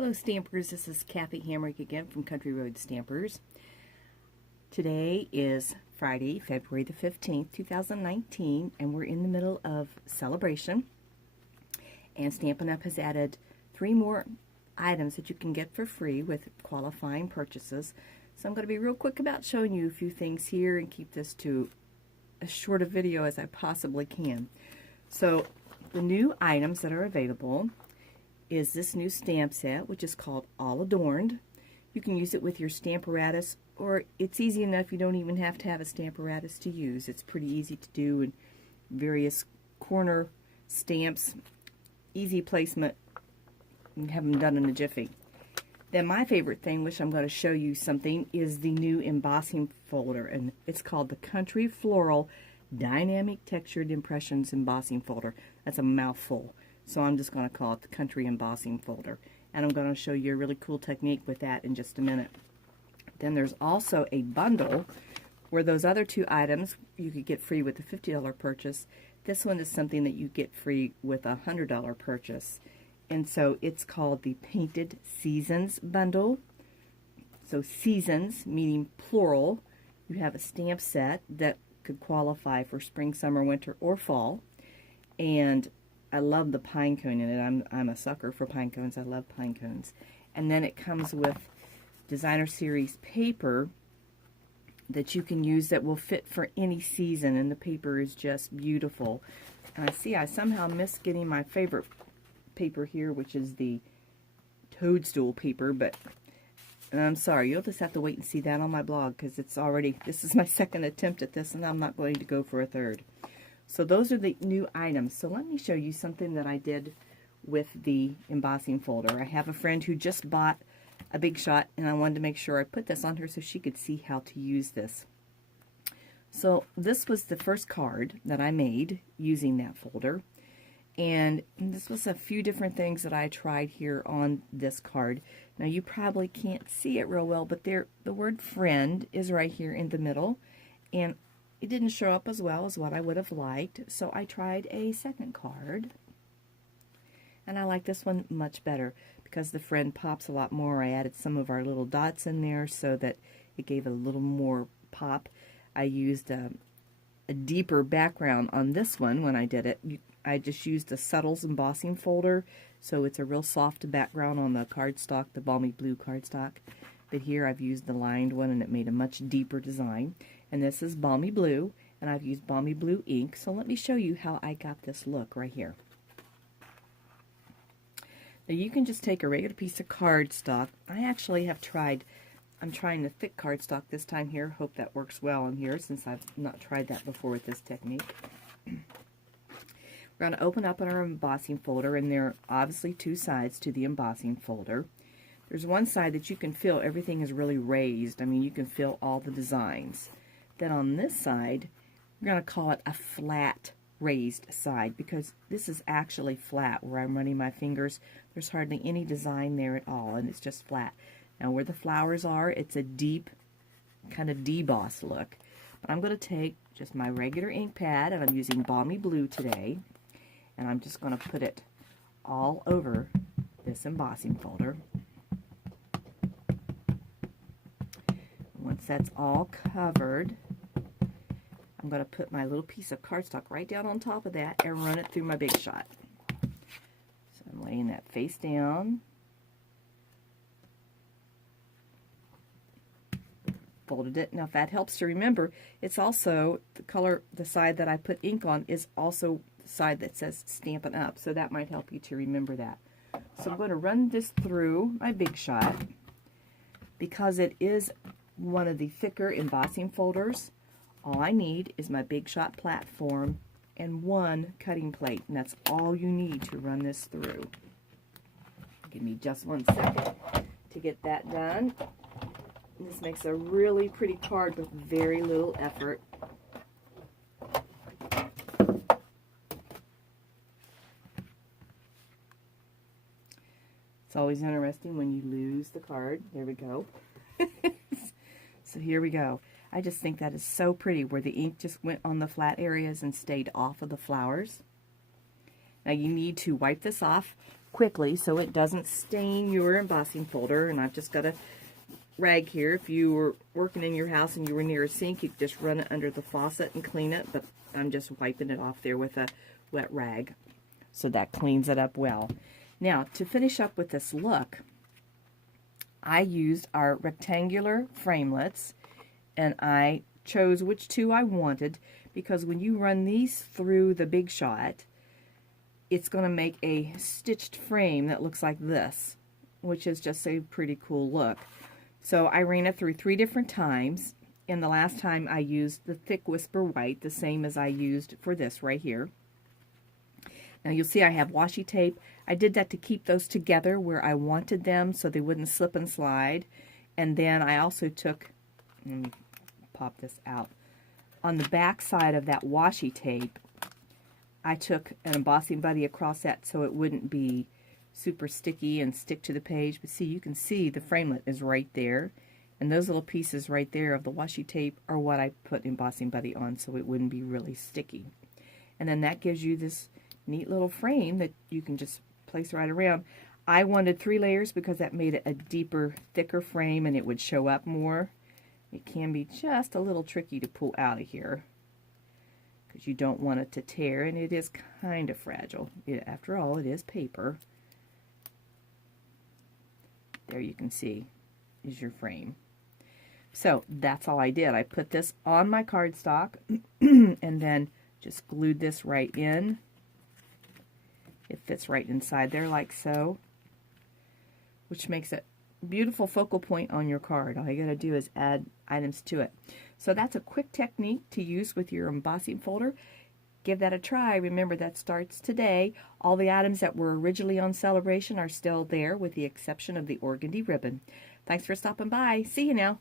Hello Stampers, this is Kathy Hamrick again from Country Road Stampers. Today is Friday, February the 15th, 2019, and we're in the middle of celebration. And Stampin' Up! Has added 3 more items that you can get for free with qualifying purchases. So I'm going to be real quick about showing you a few things here and keep this to as short a video as I possibly can. So the new items that are available is this new stamp set, which is called All Adorned. You can use it with your Stamparatus, or it's easy enough you don't even have to have a Stamparatus to use. It's pretty easy to do in various corner stamps, easy placement, and have them done in a jiffy. Then my favorite thing, which I'm going to show you something, is the new embossing folder, and it's called the Country Floral Dynamic Textured Impressions Embossing Folder. That's a mouthful. So I'm just going to call it the Country Embossing Folder. And I'm going to show you a really cool technique with that in just a minute. Then there's also a bundle where those other 2 items you could get free with a $50 purchase. This one is something that you get free with a $100 purchase. And so it's called the Painted Seasons Bundle. So seasons, meaning plural. You have a stamp set that could qualify for spring, summer, winter, or fall. And I love the pine cone in it. I'm a sucker for pine cones. I love pine cones. And then it comes with designer series paper that you can use that will fit for any season, and the paper is just beautiful. And I somehow missed getting my favorite paper here, which is the toadstool paper, but I'm sorry, you'll just have to wait and see that on my blog, because this is my second attempt at this, and I'm not going to go for a third. So those are the new items. So let me show you something that I did with the embossing folder. I have a friend who just bought a Big Shot, and I wanted to make sure I put this on her so she could see how to use this. So this was the first card that I made using that folder. And this was a few different things that I tried here on this card. Now you probably can't see it real well, but the word friend is right here in the middle. And it didn't show up as well as what I would have liked, so I tried a second card. And I like this one much better because the friend pops a lot more. I added some of our little dots in there so that it gave a little more pop. I used a deeper background on this one when I did it. I just used a Subtles embossing folder, so it's a real soft background on the cardstock, the balmy blue cardstock. But here I've used the lined one, and it made a much deeper design. And this is balmy blue, and I've used balmy blue ink. So let me show you how I got this look right here. Now you can just take a regular piece of cardstock. I actually have I'm trying the thick cardstock this time here. Hope that works well on here since I've not tried that before with this technique. We're going to open up our embossing folder, and there are obviously 2 sides to the embossing folder. There's one side that you can feel everything is really raised. I mean, you can feel all the designs. Then on this side, we're going to call it a flat raised side because this is actually flat where I'm running my fingers. There's hardly any design there at all, and it's just flat. Now where the flowers are, it's a deep kind of deboss look. But I'm going to take just my regular ink pad, and I'm using balmy blue today, and I'm just going to put it all over this embossing folder. Once that's all covered, I'm going to put my little piece of cardstock right down on top of that and run it through my Big Shot. So I'm laying that face down, folded it. Now if that helps to remember, it's also the side that I put ink on is also the side that says Stampin' Up! So that might help you to remember that. So I'm going to run this through my Big Shot because it is one of the thicker embossing folders. All I need is my Big Shot platform and 1 cutting plate, and that's all you need to run this through. Give me just 1 second to get that done. This makes a really pretty card with very little effort. It's always interesting when you lose the card. There we go. So here we go. I just think that is so pretty where the ink just went on the flat areas and stayed off of the flowers. Now you need to wipe this off quickly so it doesn't stain your embossing folder. And I've just got a rag here. If you were working in your house and you were near a sink, you could just run it under the faucet and clean it, but I'm just wiping it off there with a wet rag. So that cleans it up well. Now, to finish up with this look, I used our rectangular framelits, and I chose which two I wanted, because when you run these through the Big Shot, it's going to make a stitched frame that looks like this, which is just a pretty cool look. So I ran it through 3 different times, and the last time I used the thick Whisper White, the same as I used for this right here. Now you'll see I have washi tape. I did that to keep those together where I wanted them so they wouldn't slip and slide. And then I also took, let me pop this out, on the back side of that washi tape, I took an embossing buddy across that so it wouldn't be super sticky and stick to the page. But see, you can see the framelit is right there. And those little pieces right there of the washi tape are what I put embossing buddy on so it wouldn't be really sticky. And then that gives you this neat little frame that you can just place right around. I wanted 3 layers because that made it a deeper, thicker frame and it would show up more. It can be just a little tricky to pull out of here because you don't want it to tear, and it is kind of fragile. After all, it is paper. There you can see is your frame. So that's all I did. I put this on my cardstock and then just glued this right in. It fits right inside there like so, which makes it a beautiful focal point on your card. All you got to do is add items to it. So that's a quick technique to use with your embossing folder. Give that a try. Remember, that starts today. All the items that were originally on Celebration are still there with the exception of the organdy ribbon. Thanks for stopping by. See you now.